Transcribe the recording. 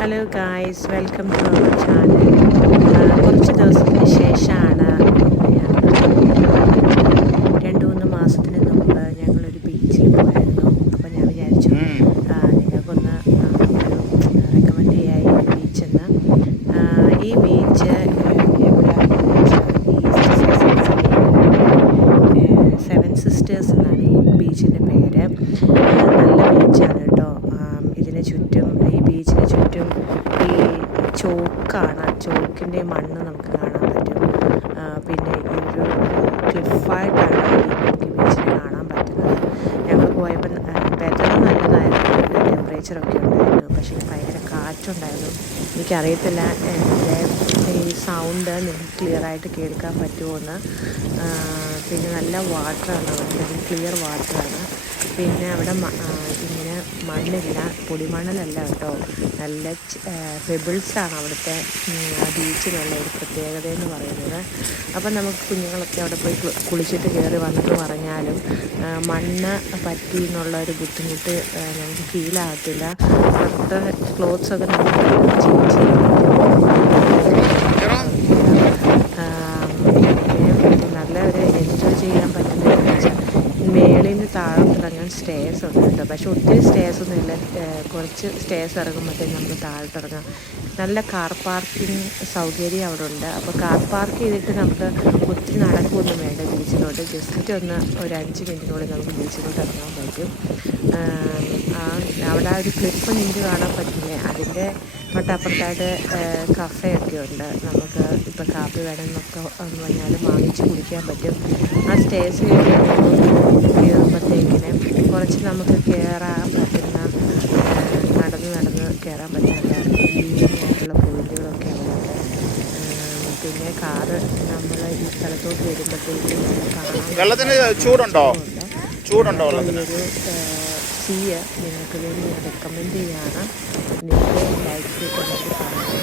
Hello guys, welcome to our channel. കുറച്ച് ദിവസത്തിന് ശേഷമാണ് രണ്ട് മൂന്ന് മാസത്തിന് മുമ്പ് ഞങ്ങളൊരു ബീച്ചിൽ പോയായിരുന്നു. അപ്പോൾ ഞാൻ വിചാരിച്ചു നിങ്ങൾക്കൊന്ന് റെക്കമെൻഡ് ചെയ്യാം ഈ ബീച്ചെന്ന്. ഈ ബീച്ച് സെവൻ സിസ്റ്റേഴ്സ് എന്നാണ് ഈ ബീച്ചിൻ്റെ പേര്. നല്ല ബീച്ചാണ് കേട്ടോ. ഇതിന് ചുറ്റും, ഈ ബീച്ചിന് ചുറ്റും ഈ ചോക്കിൻ്റെ മണ്ണ് നമുക്ക് കാണാൻ പറ്റും. പിന്നെ ഒരു ക്ലിഫായിട്ടാണ് നമുക്ക് ഈ ബീച്ചിൽ കാണാൻ പറ്റുന്നത്. ഞങ്ങൾ പോയപ്പോൾ വെതർ നല്ലതായിരുന്നു, നല്ല ടെമ്പറേച്ചറൊക്കെ ഉണ്ടായിരുന്നു. പക്ഷേ ഭയങ്കര കാറ്റുണ്ടായിരുന്നു. എനിക്കറിയത്തില്ല എൻ്റെ ഈ സൗണ്ട് നിങ്ങൾക്ക് ക്ലിയറായിട്ട് കേൾക്കാൻ പറ്റുമോ എന്ന്. പിന്നെ നല്ല വാട്ടറാണ്, വളരെ ക്ലിയർ വാട്ടറാണ്. പിന്നെ അവിടെ ഇങ്ങനെ മണ്ണില്ല, പൊടിമണ്ണലല്ല കേട്ടോ, നല്ല പെബിൾസാണ് അവിടുത്തെ ബീച്ചിലുള്ള ഒരു പ്രത്യേകത എന്ന് പറയുന്നത്. അപ്പം നമുക്ക് കുഞ്ഞുങ്ങളൊക്കെ അവിടെ പോയി കുളിച്ചിട്ട് കയറി വന്നെന്ന് പറഞ്ഞാലും മണ്ണ് പറ്റി എന്നുള്ള ഒരു ബുദ്ധിമുട്ട് നമുക്ക് ഫീലാകത്തില്ല. അവിടുത്തെ ക്ലോത്ത്സൊക്കെ നമുക്ക് ചേഞ്ച് ചെയ്യാൻ പിന്നെ നല്ല ഒരു എൻജോയ് ചെയ്യാൻ പറ്റുന്നതെന്ന് വെച്ചാൽ മേളിൽ നിന്ന് താഴോട്ടിറങ്ങാൻ സ്റ്റേഴ്സ് ഉണ്ട് കേട്ടോ. പക്ഷെ ഒത്തിരി സ്റ്റേഴ്സൊന്നും ഇല്ല, കുറച്ച് സ്റ്റേഴ്സ് ഇറങ്ങുമ്പോഴത്തേക്കും നമുക്ക് താഴോട്ടിറങ്ങാം. നല്ല കാർ പാർക്കിംഗ് സൗകര്യം അവിടെ ഉണ്ട്. അപ്പോൾ കാർ പാർക്ക് ചെയ്തിട്ട് നമുക്ക് ഒത്തിരി നടക്കുകയൊന്നും വേണ്ട ബീച്ചിലോട്ട്. ജസ്റ്റ് ഒന്ന് ഒരു 5 മിനിറ്റിനുള്ളിൽ നമുക്ക് ബീച്ചിലോട്ട് ഇറങ്ങാൻ പറ്റും. അവിടെ ഒരു ക്ലിഫ് നിങ്ങൾക്ക് കാണാൻ പറ്റില്ലേ, അതിൻ്റെ തൊട്ടപ്പുറത്തായിട്ട് കഫേയൊക്കെ ഉണ്ട്. നമുക്ക് ഇപ്പോൾ കാപ്പി വേണമെന്നൊക്കെ പറഞ്ഞാലും വാങ്ങിച്ച് കുടിക്കാൻ പറ്റും. ആ സ്റ്റേഴ്സ് കയറുമ്പോഴത്തേക്കിന് കുറച്ച് നമുക്ക് കയറാൻ പറ്റുന്ന, നടന്ന് കയറാൻ പറ്റുന്ന ആയിട്ടുള്ള പോയിന്റുകളൊക്കെ അവിടെയുണ്ട്. പിന്നെ കാറ് നമ്മൾ ഈ സ്ഥലത്തോട്ട് വരുമ്പോഴത്തേക്കും വെള്ളത്തിന് ചൂടുണ്ടോ? ഒരു സീയ നിങ്ങൾക്ക് വേണ്ടി ഞാൻ റെക്കമെൻഡ് ചെയ്യുകയാണ്. നിങ്ങൾക്ക് ലൈക്ക് ചെയ്തിട്ടുണ്ടെങ്കിൽ പറയാം.